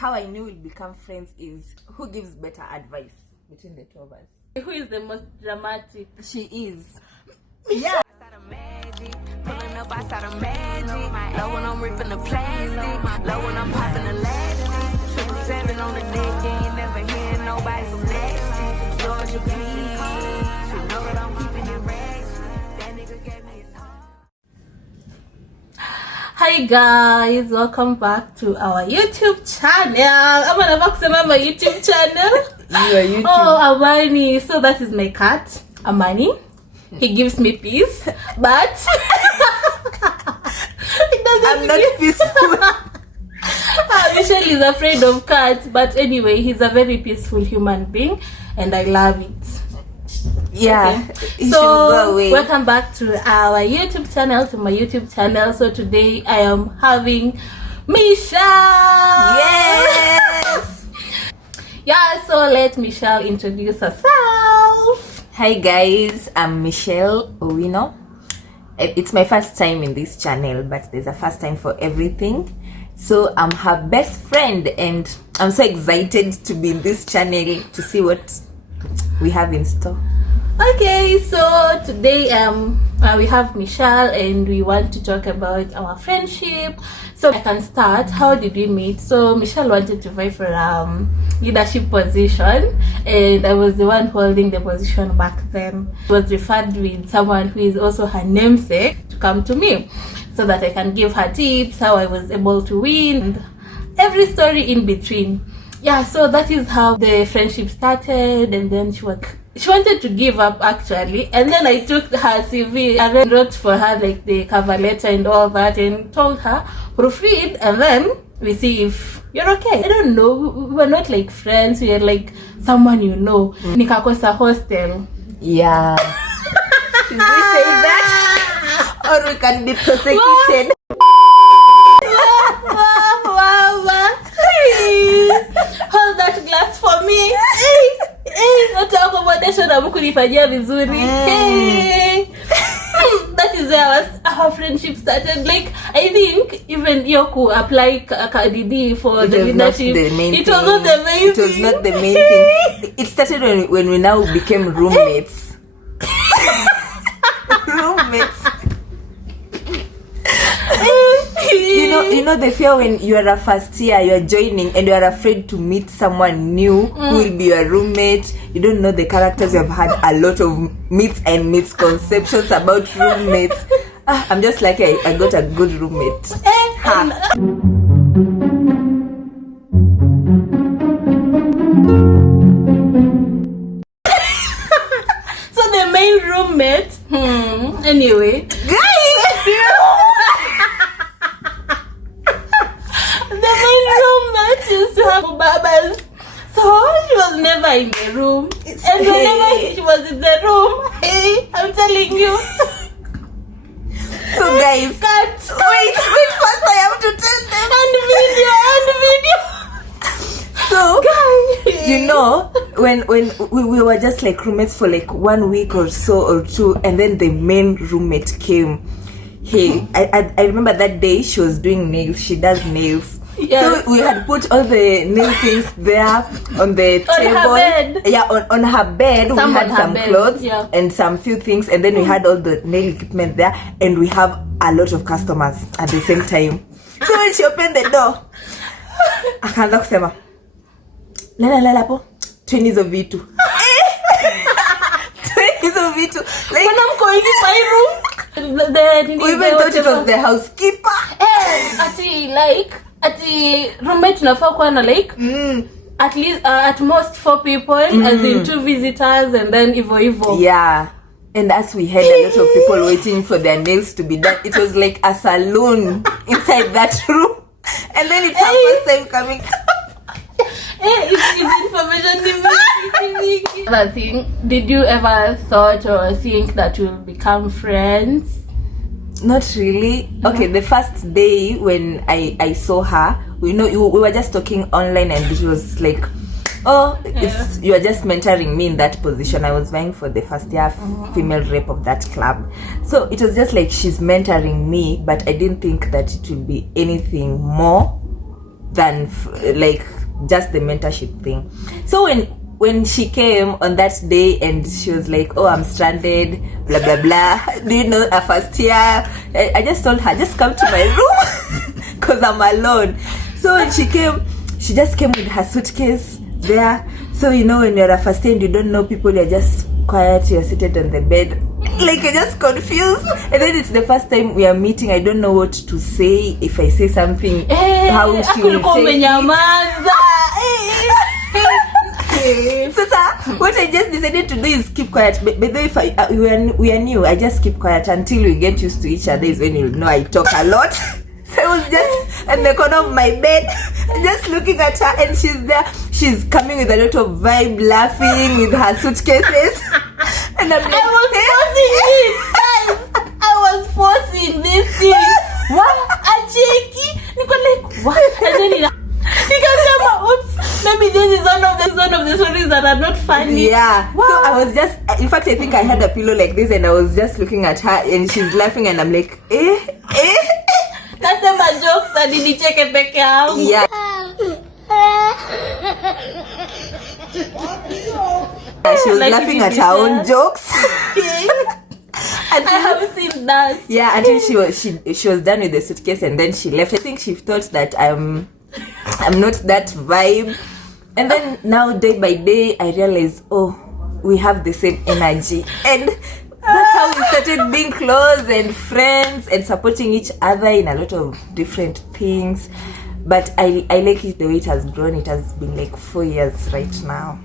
How I knew we'll become friends is who gives better advice between the two of us. Who is the most dramatic? She is. Yeah. Pulling up outside of magic. Low when I'm ripping the plastic. Low when I'm popping the elastic. 777 on the deck. You ain't never hearing nobody from nasty. Georgia, please. You know that I'm keeping it rags. That nigga gave me his heart. Hi guys, welcome back to our YouTube channel. I'm gonna box my YouTube channel. Your YouTube. Oh, Amani. So that is my cat, Amani. He gives me peace, but it doesn't. I'm not peaceful. Michelle is afraid of cats, but anyway, he's a very peaceful human being, and I love it. Yeah. Okay. You So should go away. welcome back to our YouTube channel, to my YouTube channel. So today I am having Michelle. Yes. Yeah, so let Michelle introduce herself. Hi guys, I'm Michelle Owino. It's my first time in this channel, but there's a first time for everything. So I'm her best friend and I'm so excited to be in this channel to see what we have in store. Okay, so today we have Michelle and we want to talk about our friendship. So I can start. How did we meet? So Michelle wanted to vie for leadership position, and I was the one holding the position back then. She was referred with someone who is also her namesake to come to me so that I can give her tips, how I was able to win, and every story in between. Yeah, so that is how the friendship started, and then she wanted to give up actually, and then I took her CV and then wrote for her like the cover letter and all that, and told her proofread and then we see if you're okay. I don't know, we were not like friends, we were like someone you know. Nikakosa hostel. Yeah. Should we say that? Or we can be prosecuted. Hold that glass for me. Hata accommodation amukunifanyia vizuri. That is where our friendship started. Like, I think even Yoku apply KDD for the leadership. It was not the main thing. It was not the main thing. It started when we now became roommates. Roommates. You know the fear when you are a first year, you are joining and you are afraid to meet someone new who will be your roommate. You don't know the characters. You have had a lot of myths and misconceptions about roommates. I'm just like I got a good roommate. So the main roommate, anyway, the main roommate used to have babas. So she was never in the room. And whenever she was in the room, I'm telling you. So guys, Cut. wait first I have to tell them. And video. So Guys. you know when we were just like roommates for like 1 week or so or two, and then the main roommate came. Hey, I remember that day she was doing nails. She does nails. Yes. So we had put all the nail things there on the table. her bed. Yeah, on her bed. Some we had on her some bed, clothes yeah. and some few things, and then we had all the nail equipment there, and we have a lot of customers at the same time. So when she opened the door, akaanza kusema lala po 20 hizo vitu. 20 hizo vitu. Like, When I'm going to my room, we even thought it was the housekeeper. Ati roommate unafaa kuwa na like at least at most 4 people, as in 2 visitors, and then hivyo. Yeah. And as we had a lot of people waiting for their nails to be done, it was like a saloon inside that room. And then it's our first time coming. It's information. Another thing, did you ever thought or think that we'll become friends? Not really. Okay, the first day when I saw her, we were just talking online, and she was like, you are just mentoring me in that position. I was vying for the first year female rep of that club. So it was just like she's mentoring me, but I didn't think that it would be anything more. than like just the mentorship thing. So when she came on that day and she was like, oh, I'm stranded, blah blah blah, do you know a first year? I just told her, just come to my room because I'm alone. So when she came, she just came with her suitcase there. So you know, when you're a first year and you don't know people, you're just quiet, you're seated on the bed, like you're just confused. And then it's the first time we are meeting. I don't know what to say. If I say something, how she will take it. So what I just decided to do is keep quiet. But if we are new, I just keep quiet until we get used to each other. Is when you'll know I talk a lot. So I was just in the corner of my bed, just looking at her, and she's there. She's coming with a lot of vibe, laughing with her suitcases. And I'm like, I was forcing this thing. What? A cheeky? Niko like, what? And then oops, maybe this is one of the stories that are not funny. Yeah. Wow. So I was just, in fact, I think I had a pillow like this, and I was just looking at her, and she's laughing, and I'm like, That's my jokes and nilicheke peke yangu. Yeah. She was like laughing at her own jokes. I have seen that. Yeah, until she was done with the suitcase, and then she left. I think she thought that I'm not that vibe. And then now, day by day, I realized, oh, we have the same energy. And that's how we started being close and friends and supporting each other in a lot of different things. But I like it the way it has grown. It has been like 4 years right now.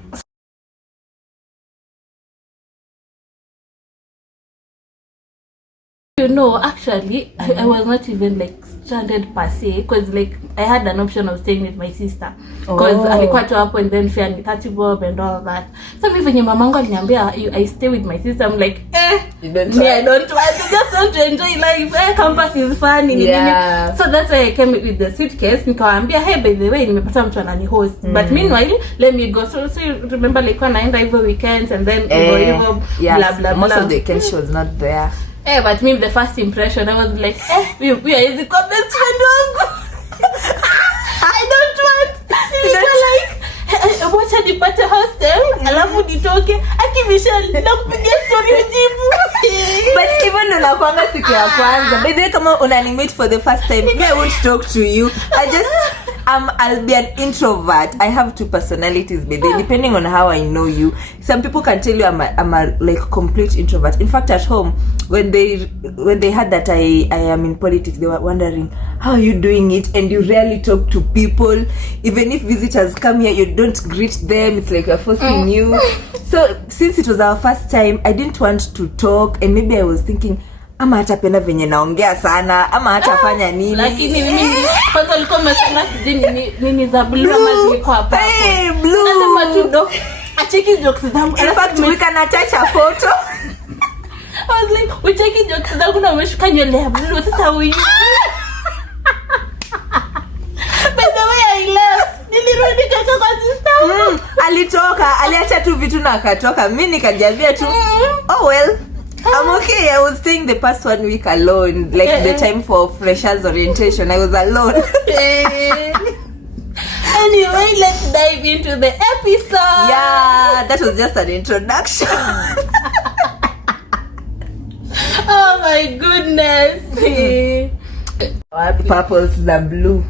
You know, actually, I was not even like stranded per se, because like I had an option of staying with my sister, because alikuwa tu hapo, and then fare ni 30 bob and all that. So me venye mamangu aliniambia I stay with my sister, I'm like I don't want to, just want to enjoy life. Campus is fun. Yeah. So that's why I came with the suitcase. Nikawaambia, hey, by the way, nimepata mtu anani host, but meanwhile let me go. So you remember like when I naenda every weekends, and then blah blah blah. Most of the weekends she was not there. But me, the first impression, I was like, we are easy come best friend wangu. I don't want. Like, wacha nipate hostel, alafu nitoke. Aki Michelle, nakupigia story ujibu. But even unakwanga siku ya kwanza, by the way, kama unanimate for the first time, I won't talk to you. I'll be an introvert. I have two personalities, but depending on how I know you. Some people can tell you I'm a like complete introvert. In fact, at home, when they heard that I am in politics, they were wondering, how are you doing it? And you rarely talk to people. Even if visitors come here, you don't greet them. It's like you're forcing you. So since it was our first time, I didn't want to talk, and maybe I was thinking, ama hatapenda venye naongea sana, ama hatafanya nini. Lakini mimi kwanza alikuwa amesema nini za blue ama zilikuwa hapo. Hey, blue. Nasema tu ndo acheki jokes zangu. In fact, we can attach a photo. I was like, we cheki jokes zangu na umeshuka nywele ya blue. Sasa huyu. By the way, I left. Nilirudi kwa sister. Alitoka, aliacha tu vitu na akatoka. Mimi nikajambia tu, oh well, I'm okay. I was staying the past 1 week alone. Like the time for freshers orientation, I was alone. Anyway, let's dive into the episode. Yeah, that was just an introduction. Oh my goodness. Purples za blue.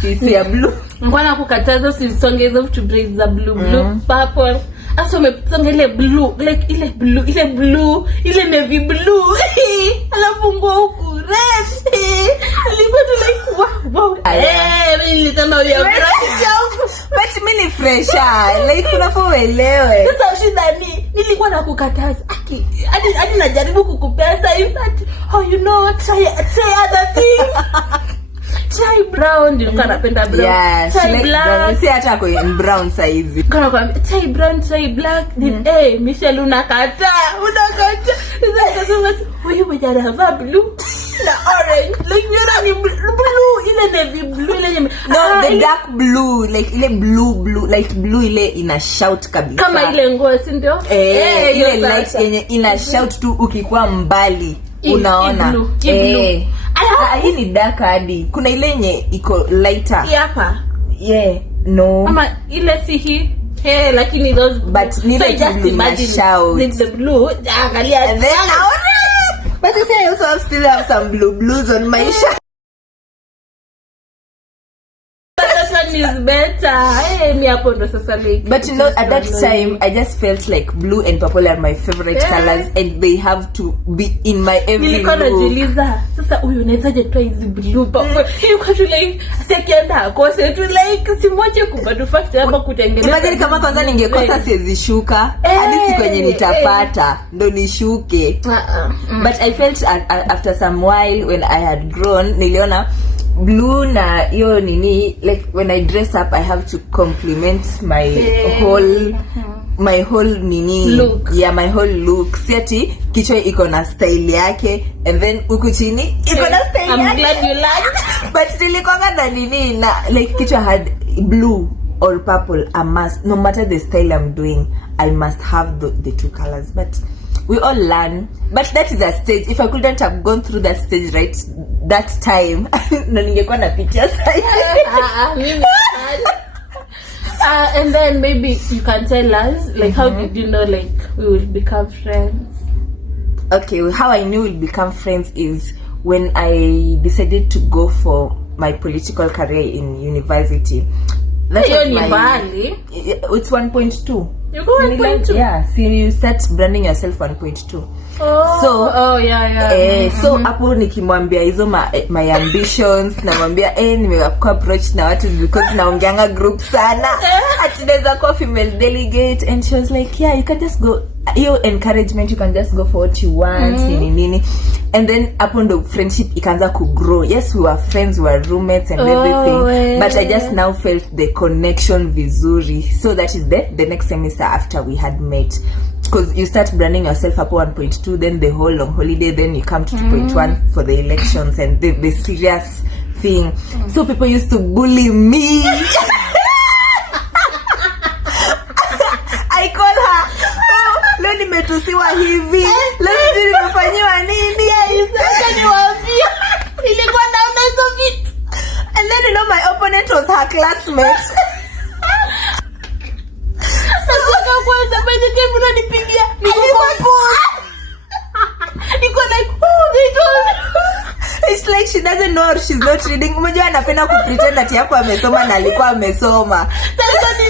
Pisi ya blue. Mbona kukataza usisonge hizo to braids za blue purple. Asa umesonga ile blue, like ile blue, ile navy blue. Alafu nguo huku red. Ilikuwa tu like wow. Mimi nilisema ya fresh yangu. But mimi ni fresher. Like unafaa uelewe. Sasa shida ni nilikuwa nakukataza. Hadi najaribu kukupesa in fact, oh you know, try other things. Try brown, nilikuwa napenda brown. Yeah, try black. Si hata kwa brown size. Kana kwa try brown, try black. Michelle unakataa. Sasa kasema huyu mjana hava blue na orange. Like ni blue, ile navy blue ile. No, the dark blue, like ile blue, like blue ile ina shout kabisa. Kama ile nguo, si ndio? Ile light yenye ina shout tu ukikuwa mbali. unaona blue. Hii ni dark hadi kuna ile yenye iko lighter hapa no ama ile si hii lakini those but need to just imagine the blue angalia and then but you say I also still have some blues on my shirt. Is better. Me hapo ndo sasa like. But you know, at that time, I just felt like blue and purple are my favorite colors, and they have to be in my every nilikuwa najiuliza sasa huyu unawezaje toa hizi blue purple kwa tu like sekienda kwa tu like simwache kubadu fact hapa kutengeneza. Imagine kama kwanza ningekosa siwezi shuka hadi siku yenye nitapata ndo nishuke. But I felt after some while when I had grown niliona blue na hiyo nini like when I dress up I have to complement my whole nini look. My whole look. Siati kichwa iko na style yake and then huku chini iko na style yake. I'm glad you liked. But nilikuwa na nini na like kichwa had blue or purple, a must, no matter the style I'm doing I must have the two colors. But we all learn, but that is a stage. If I couldn't have gone through that stage right that time no ningekuwa na picha sasa. And then maybe you can tell us like how did you know like we will become friends? Okay, how I knew we'll become friends is when I decided to go for my political career in university. That was my it's 1.2. You go 1.2? Yeah, see you start branding yourself 1.2. So hapo nikimwambia hizo my ambitions namwambia nimekuwa approach na watu because naongeanga group sana atinaweza kuwa female delegate and she was like you can just go your encouragement, you can just go for what you want nini and then hapo ndo friendship ikaanza ku grow. Yes, we were friends, we were roommates and everything but I just now felt the connection vizuri, so that is the next semester after we had met, because you start branding yourself up 1.2 then the whole long holiday then you come to 2.1 for the elections and the serious thing. So people used to bully me. I call her leo nimetusiwa hivi leo nimefanyiwa nini sasa niwaambia ilikuwa naona hizo vitu and then you know my opponent was her classmate. Sasa kwanza pale kama unanipigia niko like they told me. It's like she doesn't know she's not reading. Unajua anapenda kupretend ati hapo amesoma na alikuwa amesoma. Sasa ni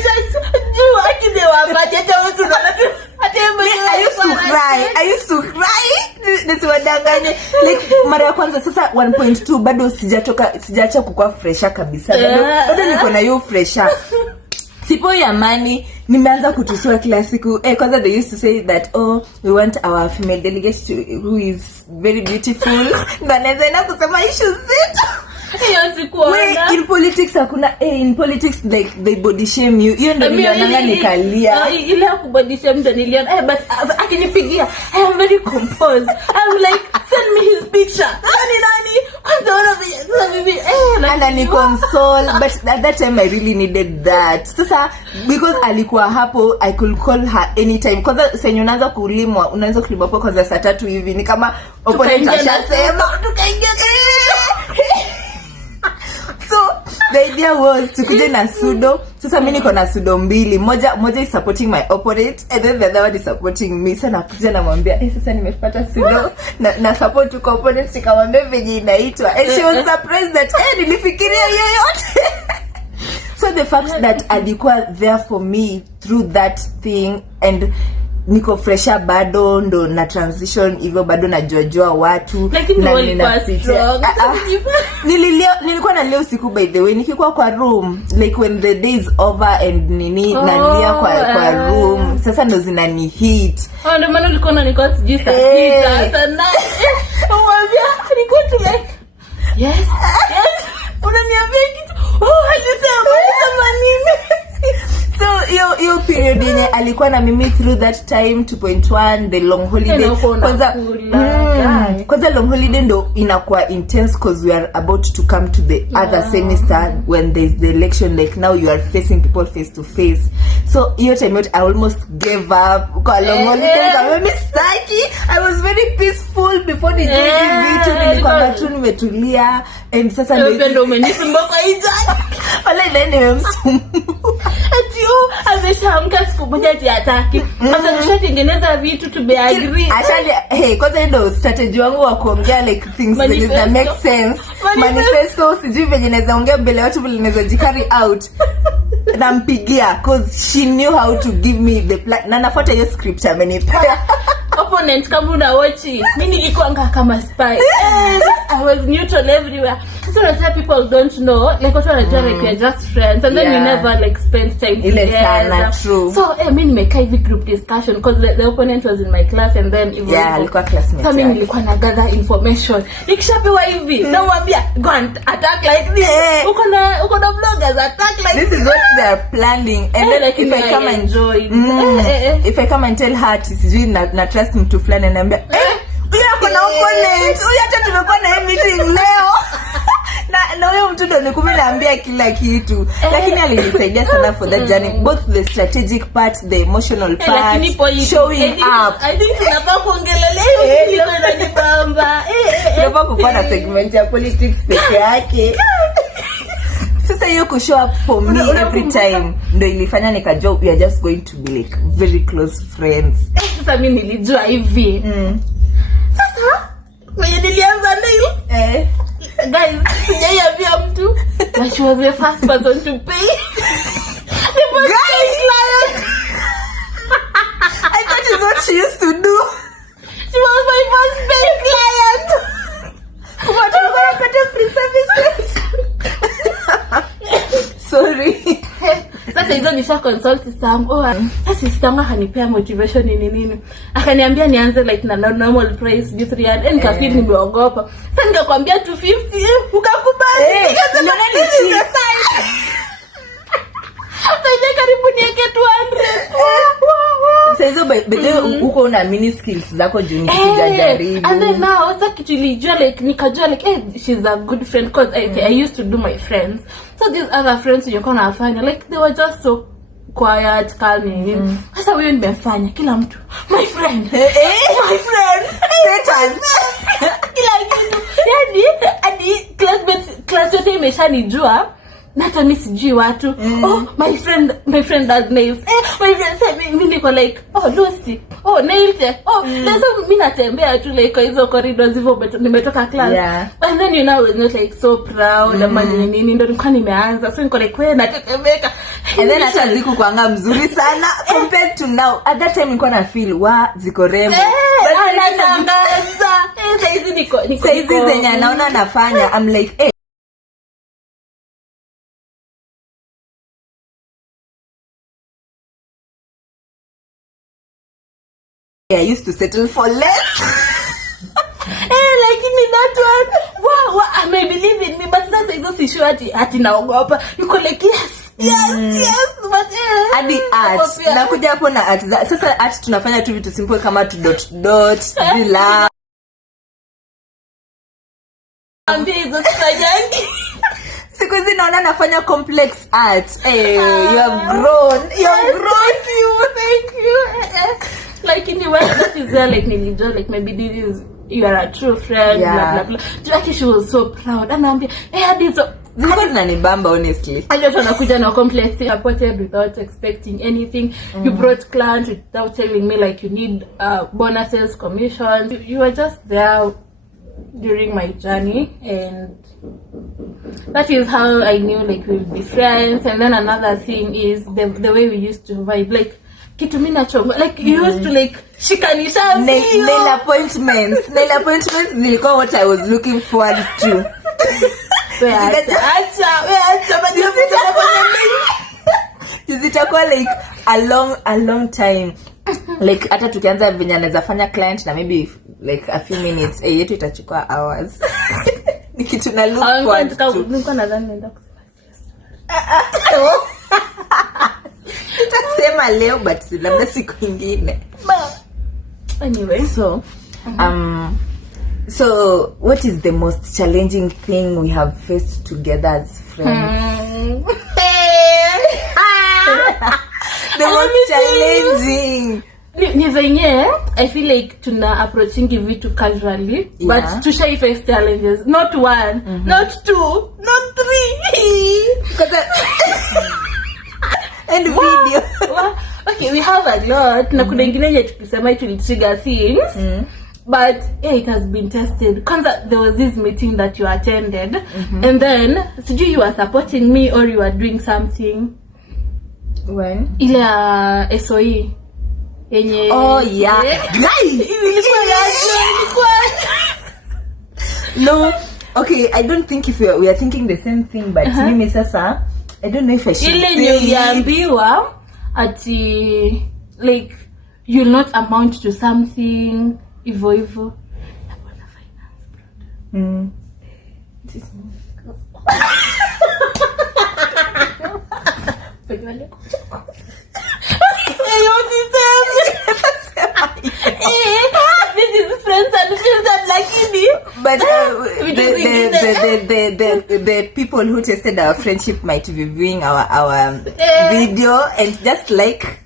juu akidewa budget au tunaona I used to cry. Nisiwadanganye. Like mara ya kwanza sasa 1.2 bado sijaacha kukua fresha kabisa. Bado niko na hiyo fresha. Sipo ya mani nimeanza kutusiwa kila siku. Kwanza they used to say that we want our female delegate who is very beautiful. Ndo anaweza kusema issues zetu. In politics hakuna in politics like they body shame you. Hiyo ndio niliona nikalia. Ile ya kubody shame ndio niliona but akinipigia I am very composed. I'm like send me his picture. Nani kwanza ona bibi and ni console but at that time I really needed that. Sasa because alikuwa hapo I could call her anytime. Kwanza senyo unaanza kulimwa unaanza kulimwa hapo kwanza saa 3 hivi ni kama opponent ashasema tukaingia. So the idea was tukuje na sudo. Sasa mimi niko na sudo mbili. Moja is supporting my opponent and then the other one is supporting me. Sasa nakuja namwambia sasa nimepata sudo na support kwa opponent, nikamwambia venye inaitwa and she was surprised that nilifikiria yoyote. So the fact that alikuwa there for me through that thing and niko fresha bado ndo na transition hivyo bado najua watu na ninapitia. Nilikuwa na leo siku by the way nikikuwa kwa room like when the day is over and nini nalia kwa room sasa ndo zinani hit. Ndio maana ulikuwa unanikosa sijui saa 6 sana. Umwambia nilikuwa tu like yes unaniambia kitu alisema nini. So hiyo period yenye alikuwa na mimi through that time 2.1 the long holiday kwanza long holiday ndo inakuwa intense because we are about to come to the other semester when there's the election, like now you are facing people face to face. So hiyo time yote I almost gave up kwa long holiday. Kama mimi sitaki. I was very peaceful before the vitu, nilikuwa tu nimetulia, and sasa ndio umenisumbua kwa hizo. Wala ile nimemsumbua. Ati ameshaamka siku moja ati hataki. Sasa nishatengeneza vitu to be agree. Actually, kwanza ndio strategy wangu wa kuongea like things that make sense. Manifesto sijui venye naweza ongea mbele watu vile naweza jikari out. Nampigia cause she knew how to give me the plan. Na nafuata hiyo script amenipea. Opponent kama una watch it. Mimi nilikuwa kama spy. I was neutral everywhere. So that people don't know, like what wanajua like we're just friends, and then we never like spend time together. True. So mimi nimekaa hivi group discussion because the opponent was in my class, and then alikuwa classmate. So mimi nilikuwa na gather information. Nikishapewa hivi, namwambia go and attack like this. Uko na bloggers attack like this is what they are planning, and then like if I come and enjoy if I come and tell her sijui na trust mtu fulani ananiambia huyu kuna opponent, huyu hata tumekuwa na meeting leo. Na huyo mtu ndo nikuambia kila kitu, lakini alinisaidia sana for that journey, both the strategic part, the emotional part, showing up. I think tunafaa kuongelelea hiyo ndio inanibamba. Tunafaa kuwa na segment ya politics peke yake. Sasa hiyo ku show up for me every time ndo ilifanya nikajua we are just going to be like very close friends. Sasa mimi nilijua hivi. Sasa mwenye nilianza nail guys, sijaambia mtu, but she was the first person to pay. The first client. I thought it's what she used to do. She was my first paying client. What are you going to free services? Sorry. Sasa hizo nisha consult zangu. Sasa sistangu akanipea motivation nini. Akaniambia nianze like na normal price D300. Nikafeel nimeogopa. Sasa nikakwambia 250, ukakubali. Ndio nini? Sasa karibu niweke 200. Sasa hizo bado uko unaamini skills zako juu nikijaribu. And then now sasa kitu nilijua like nikajua like she's a good friend because I used to do my friends. So these other friends you nafanya like they were just so quiet, calm. Sasa wewe nimefanya kila mtu my friend. My friend. Kila kitu. Yani hadi class yote imeshanijua. Na hata mimi sijui watu. My friend does nails. My friend said mimi niko like Lucy. Nail tech. Sasa mimi natembea tu like kwa hizo corridors hivyo nimetoka class. And then you know I was not like so proud ama nini ndo nilikuwa nimeanza. So niko like wewe natetemeka. And then hata ziku kuanga mzuri sana compared to now. At that time nilikuwa na feel ziko rembo. Anatangaza. Saizi niko saizi zenye naona nafanya I'm like I used to settle for less. Like in that one. Wow, I may believe in me, but that's like so sure ati naogopa. You call like yes, but hadi art. Nakuja hapo na art. Sasa art tunafanya tu vitu simple kama tu dot bila. Ambizo sitajangi. Siku hizi naona nafanya complex art. You have grown. Thank you. Like in the way that is there, like nilijua like maybe this is you are a true friend, blah blah blah. Like she was so proud. Anaambia hadi so zilikuwa zinanibamba honestly. I just wanakuja na complex supported without expecting anything. You brought clients without telling me like you need bonuses, commissions. You were just there during my journey, and that is how I knew like we would be friends. And then another thing is the way we used to vibe, like kitu mimi nachonga like you used to like shikanisha nail appointments zilikuwa what I was looking forward to. Zitakuwa like a long time. Like hata tukianza venye anaweza fanya client na maybe like a few minutes yetu itachukua hours. Ni kitu na look forward to. Nilikuwa nadhani naenda tutasema leo but labda siku nyingine. Anyway, so what is the most challenging thing we have faced together as friends? the most challenging. Ni venye I feel like tuna approachingi vitu casually, but tushai face challenges, not one, not two, not three. And video. Okay, we have a lot. Na kuna ingine yenye tukisema it will trigger things. But it has been tested. Kwanza, there was this meeting that you attended, and then sijui you were supporting me or you were doing something. When? Ile SOE. Yenye. Oh yeah. No. Okay, I don't think if we are thinking the same thing, but mimi sasa, I don't know if I should ile say it. uliambiwa ati like you'll not amount to something hivyo. This is friends and filtered lakini. But the people who tested our friendship might be viewing our video and just like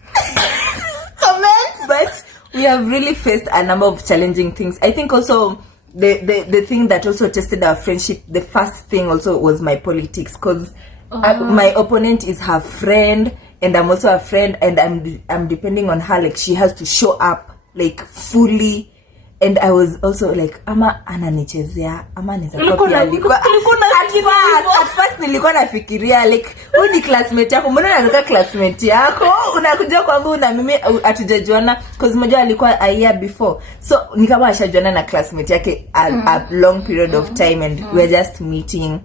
comment. But we have really faced a number of challenging things. I think also the thing that also tested our friendship, the first thing also was my politics, because my opponent is her friend and I'm also a friend, and I'm depending on her, like she has to show up like fully. And I was also like, ama ananichezea, ama anaweza copy alikuwa. At first nilikuwa nafikiria like, huyu ni classmate yako, mbona anaruka classmate yako? Unakuja kwangu na mimi hatujajuana, because mmoja alikuwa a year before. So nikama ashajuana na classmate yake a long period of time, and we were just meeting.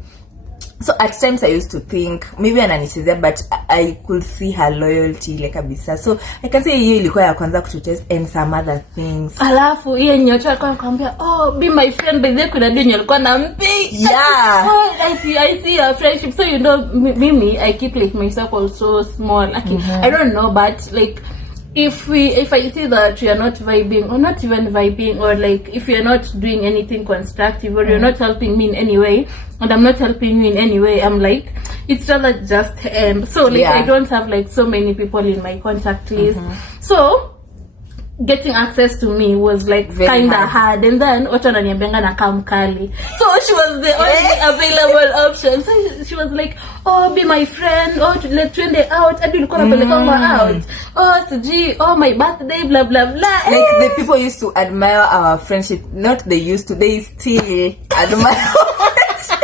So at times I used to think maybe ananichezea, but I could see her loyalty like kabisa. So I can say hiyo ilikuwa ya kwanza kututest, and some other things. Alafu yeye nyocha alikuwa akwambia, "Oh, be my friend, by the way kuna ndio alikuwa nampi." Yeah. Oh, I see our friendship. So you know, mimi I keep like myself also small. Like I don't know, but like if I see that you are not vibing, or not even vibing, or like if you're not doing anything constructive, or you're not helping me in any way, and I'm not helping you in any way, I'm like, it's rather just end. So like I don't have like so many people in my contact list. So getting access to me was like kind of hard. And then watu wananiambianga na kama mkali, so she was the only available option. So she was like, "Oh, be my friend, oh let's trend it out, hadi ulikuwa unapeleka out, oh siji, oh my birthday, blah blah blah." Like the people used to admire our friendship, not they used to, they still admire our friendship.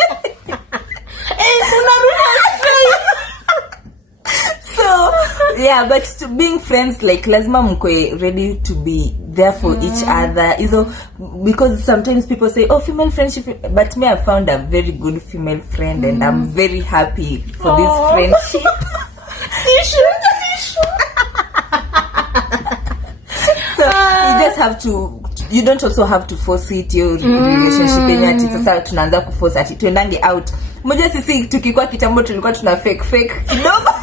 So yeah, but to being friends, like lazima mkwe ready to be there for each other, you know, because sometimes people say, "Oh, female friendship," but me, I found a very good female friend, and I'm very happy for this friendship. So you just have to, you don't also have to force it, your relationship yenye ati sasa tunaanza kuforce ati tuendange out. Moja sisi tukikuwa kitambo tulikuwa tuna fake kidogo.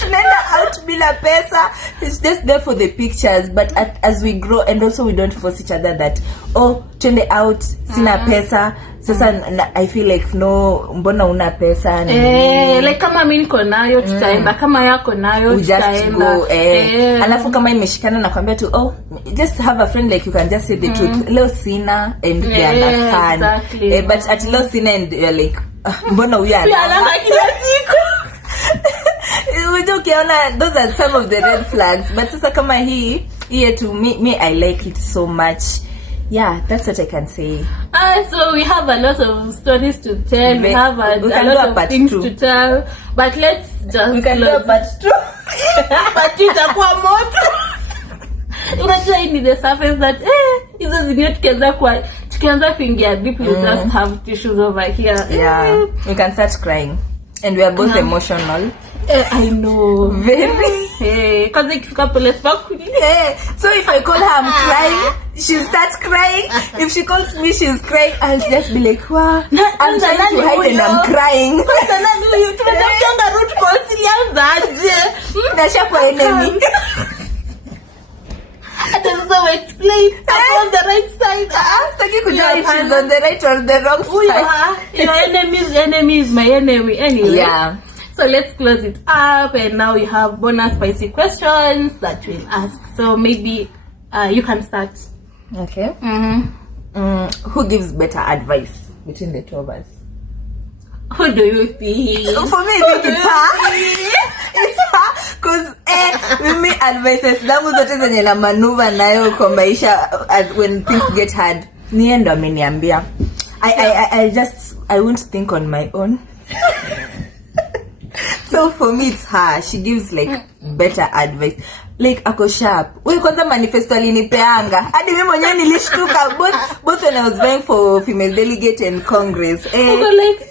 Tunaenda out bila pesa. It's just there for the pictures, but as we grow, and also we don't force each other that, "Oh, twende out, sina pesa." Sasa I feel like, no, mbona una pesa? Like kama mimi niko nayo tutaenda, kama yako nayo tutaenda. Alafu kama imeshikana na kwambia tu, "Oh, just have a friend, like you can just say the truth. Leo sina," and they understand. Exactly. But at leo sina, and you're like, mbona huyu alama kila siku. Those are some of the red flags. But sasa kama hii to me I like it so much. Yeah, that's what I can say. So we have a lot of stories to tell. We have a lot of things to tell. But let's just, we can do a part 2. Part 2 itakuwa moto. Unajua hii ni the surface that hizo zingine tukianza kuingia deep, we just have tissues over here. Yeah, we can start crying. And we are both emotional. I know. Very. Because ikifika pale spakuli. So if I call her, I'm crying, she starts crying. If she calls me, she's crying. I'll just be like, "Wow, I'm trying to hide and I'm crying." Tunataka root cause ilianzaje? Nasha kwa enemy. And then so explain on the right side. Saki kujua if she's on the right or the wrong side. Your enemy is my enemy anyway. Yeah. So let's close it up, and now we have bonus spicy questions that we'll ask. So maybe you can start. Okay. Mm-hmm. Who gives better advice between the two of us? Who do you think? For me, I think it's her. It's her. Cause mimi advices zangu zote zenye na manuva nayo kwa maisha when things get hard. Niye ndo ameniambia. I won't think on my own. So for me it's her. She gives like better advice. Like ako sharp. Wewe kwanza manifesto alinipeanga. Hadi mimi mwenyewe nilishtuka both when I was vying for female delegate and congress. Like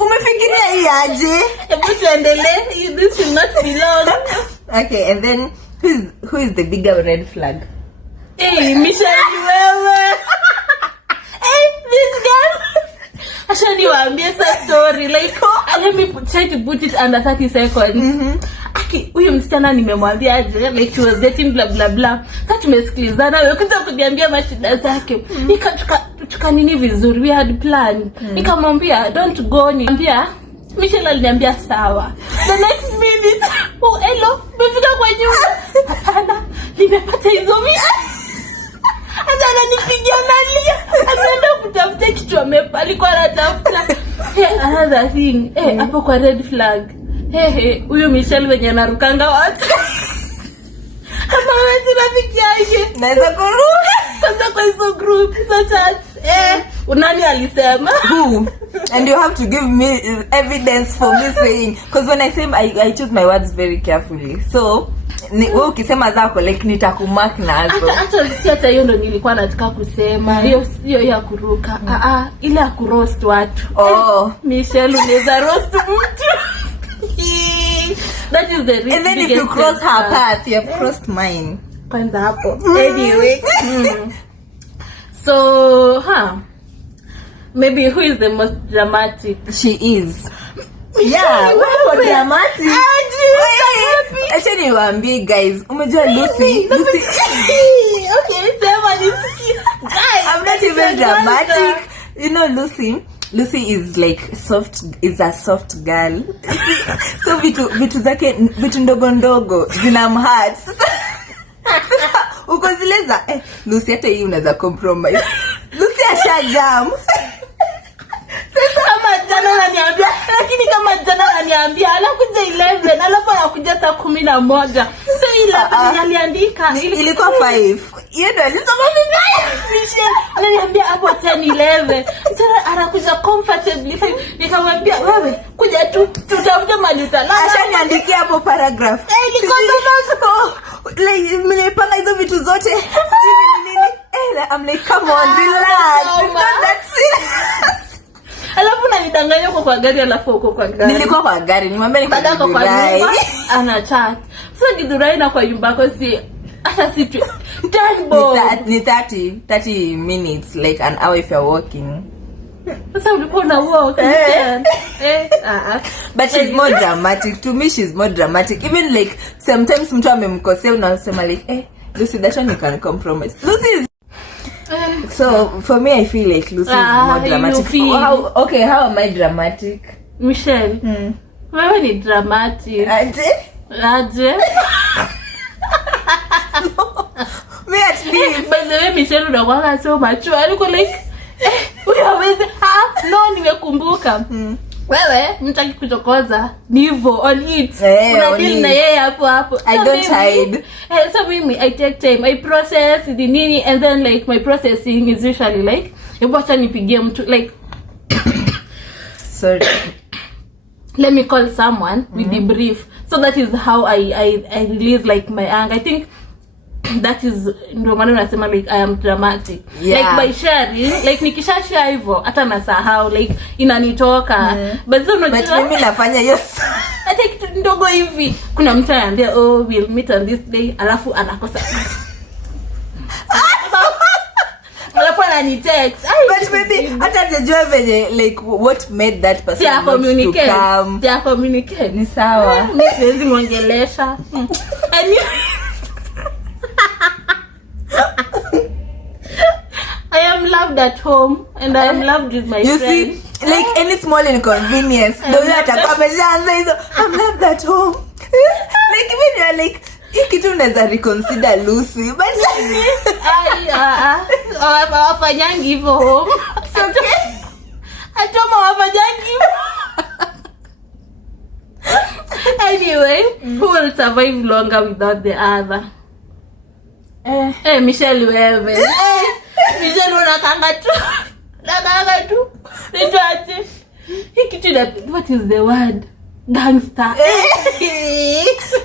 Umefikiria hii aje? Hebu tuendelee. This should not be long. Okay, and then who is the bigger red flag? Hey, Michelle, wewe. Hey, this girl. Actually, waambie sa story. Like, let me try to put it under 30 seconds. Aki, huyu msichana nimemwambia aje, like she was dating blah blah blah. Sasa tumesikilizana, wewe kuja kuniambia mashida zake. Tuka nini vizuri, we had plan. Nikamwambia don't go, niambia Michelle aliniambia sawa. The next minute, oh hello, nimefika kwa nyumba. Hapana, nimepata hizo hata ananipigia nalia. Anaenda kutafuta kitu alikuwa anatafuta. Another thing, hapo kwa red flag. Huyu Michelle wenye anarukanga watu. Kama wewe rafiki yake, Naweza kuruka. kwanza kwa hizo group so chat. Unani alisema? Who? And you have to give me evidence for me saying, because when I say I choose my words very carefully. So wewe ukisema zako like nitakumark nazo. Hata hiyo ndo nilikuwa nataka kusema. Hiyo ya kuruka. Ile ya kuroast watu. Michelle unaweza roast mtu. That is the and then if you cross her path, you have crossed mine. Kwanza hapo. Anyway. So, maybe who is the most dramatic? She is. Yeah, wewe dramatic. Actually, niwaambie guys, umejua Lucy. Okay, sema nisikie. Guys, I'm not even dramatic. You know Lucy is like is a soft girl. So vitu zake vitu ndogo zinamhurt. Uko zileza Lucy hata hii unaweza compromise. Lucy ashajam. Kama jana ananiambia, lakini kama jana ananiambia anakuja 11 alafu anakuja saa 11. So ile aliandika ilikuwa 5. Yeye ndo alisoma vibaya. Michelle ananiambia hapo 10 11. Sasa anakuja comfortably 5. Nikamwambia wewe kuja tu tutafute mali utalala. Ashaniandikia hapo paragraph. Ilikuwa ndogo. Like nimepanga hizo vitu zote. Nini? I'm like come on, relax. It's not that serious. Alafu nanidanganya kwa gari alafu uko kwa gari. Nilikuwa kwa gari, nimwambia niko kwa Githurai. Ana chat. So Githurai na kwa nyumba yako si hata si 10 bob. Ni 30 minutes, like an hour if you're walking. Sasa ulikuwa na walk. But she's more dramatic. To me she's more dramatic. Even like sometimes mtu amemkosea unasema like Lucy, that one you can compromise. Lucy is so for me I feel like Lucy is more dramatic. How am I dramatic? Michelle. Wewe ni dramatic. Aje? Me at least. By the way, Michelle unakuwa so mature. Aliko like huyu hawezi. No, nimekumbuka. Wewe mtaki kuchokoza ni hivyo on it. Una deal na yeye hapo. I don't hide. So mimi I take time, I process the nini, and then like my processing is usually like hebu acha nipigie mtu like sorry, let me call someone with the brief. So that is how I release like my anger. I think that is ndo maana unasema like I am dramatic. Like by sharing, like nikisha share hivyo hata nasahau like inanitoka. But so but mimi nafanya hiyo hata kitu ndogo hivi kuna mtu ananiambia we'll meet on this day alafu anakosa alafu ananitext. But maybe hata tujue venye like what made that person to come. Yeah, communicate. Ni sawa. Mimi siwezi muongelesha. I am loved at home and I am loved with my friends. You see, like any small inconvenience ndio atakuwa ameshaanza hizo I'm left at home. Like even you're like hii kitu unaweza reconsider Lucy but wafanyangi hivyo home. okay. Atoma wafanyangi hivyo. Anyway, who will survive longer without the other? Michelle wewe. Michelle unakanga tu. Nitwaje. Hii kitu what is the word? Gangster.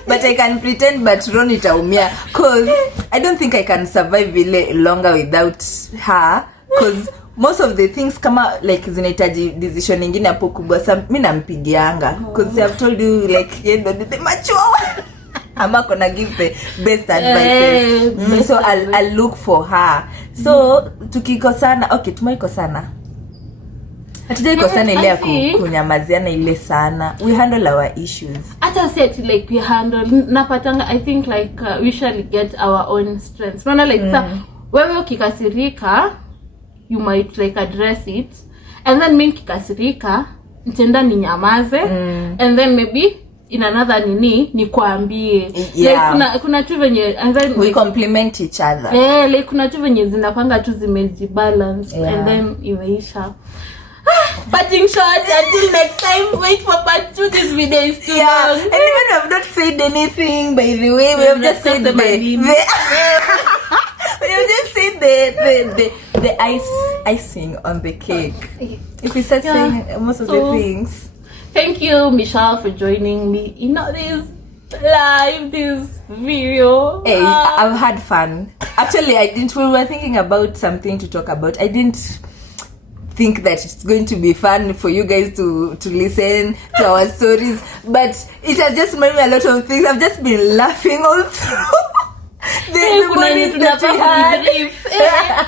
But I can pretend but Ron itaumia cause I don't think I can survive ile longer without her cause most of the things kama like zinahitaji decision nyingine hapo kubwa sana mimi nampigianga cause I've told you like you know the mature ama kona give the best advice. So I'll look for her. So tukikosana okay tumaikosana hatujaikosana ile ya kunyamaziana ile sana. We handle our issues. Hata set like we handle napatanga I think like we shall get our own strengths. Maana like wewe ukikasirika you might like address it and then mimi kikasirika nitenda ninyamaze and then maybe in another nikwambie. Like kuna tu venye and then we complement each other. Like kuna tu venye zinapanga tu zimejibalance and then imeisha. Parting short until next time. Wait for part 2. This video is too long. And even we have not said anything by the way. We have just said we have just said the icing on the cake. If we start saying most of the things. Thank you, Michelle, for joining me in this video. Hey, I've had fun. Actually, we were thinking about something to talk about. I didn't think that it's going to be fun for you guys to listen to our stories, but it has just made me a lot of things. I've just been laughing all through. The memories that we had.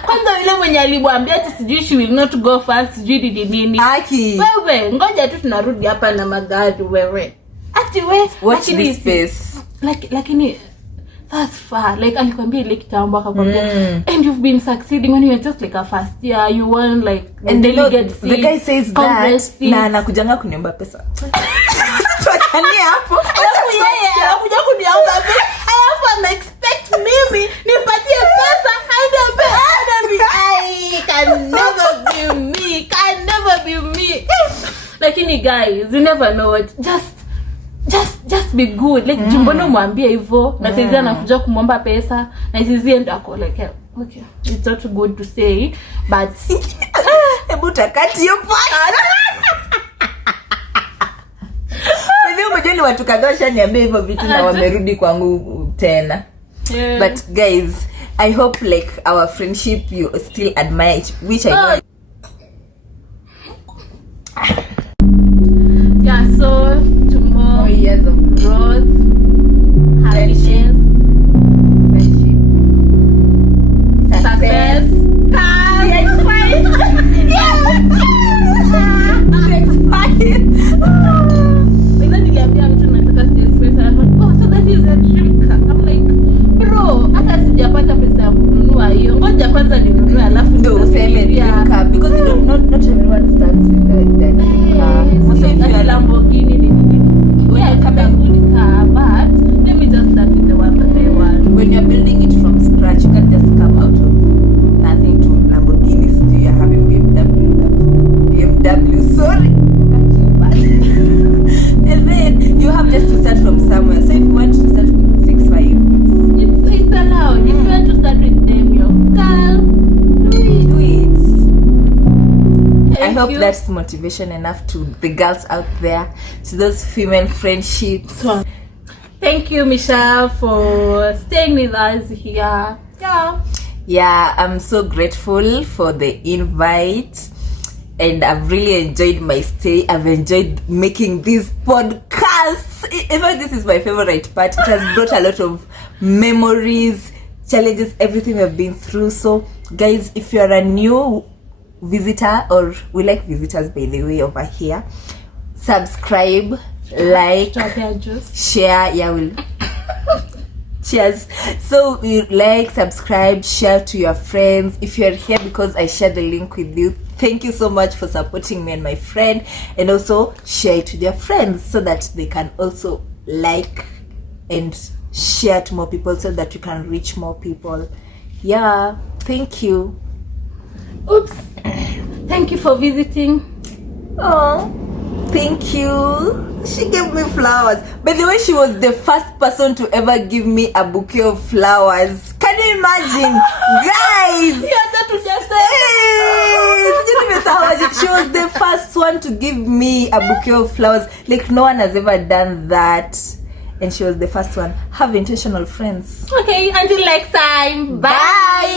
Kwanza yule mwenye aliwaambia ati sijui she will not go fast sijui nini. Aki. Wewe ngoja tu tunarudi hapa na magari wewe. Ati wewe watch this space. Lakini that's far. Like alikwambia ile kitambo akakwambia and you've been succeeding when you're just like a first year you won like and delegate seats. The guy says that na anakujanga kuniomba pesa. Tuachane hapo. Yeye anakuja kuniomba pesa. I have expect mimi nipatie pesa I can never be me. Lakini guys, you never know what. Just be good. Like jumbono mwambie hivyo na sasa anakuja kumwomba pesa na sisi enda ako like okay it's not good to say but hebu takati hiyo part. Ndio mjeni watu kadhaa shaniambia hivyo vitu na wamerudi kwangu tena. But guys, I hope like our friendship you still admire it, which I know. Yeah, so to more years of growth, happiness, friendship, success. Yes, fine. When niliambia mtu nataka CS5 so that is a drink. I'm like bro, hata sijapata pesa ya kununua hiyo. Ngoja kwanza ninunue alafu ndio useme drink because not everyone starts with that drink. So if you are Lamborghini yeah, have a good car, but let me just start with the one that I want. When you're building it from scratch, you can't just come out of nothing to Lamborghini. So you're having BMW, sorry. And then you have just to start from somewhere. So if you want to start with 6'5", it's allowed. If you want to start with them, girl, do it. I hope that's motivation enough to the girls out there, to those female friendships. Thank you, Michelle, for staying with us here. Yeah, I'm so grateful for the invite. And I've really enjoyed my stay. I've enjoyed making these podcasts. In fact, this is my favorite part. It has brought a lot of memories, challenges, everything we've been through. So, guys, if you're a new visitor, or we like visitors by the way over here, subscribe, like, share. Yeah, we'll Cheers. So you like, subscribe, share to your friends. If you're here because I shared the link with you, thank you so much for supporting me and my friend. And also share it with your friends so that they can also like and share to more people so that we can reach more people. Yeah, thank you. Oops. Thank you for visiting. Oh, thank you. She gave me flowers. By the way, she was the first person to ever give me a bouquet of flowers. Can you imagine? Guys! She was the first one to give me a bouquet of flowers. Like, no one has ever done that. And she was the first one. Have intentional friends. Okay, until next time. Bye. Bye.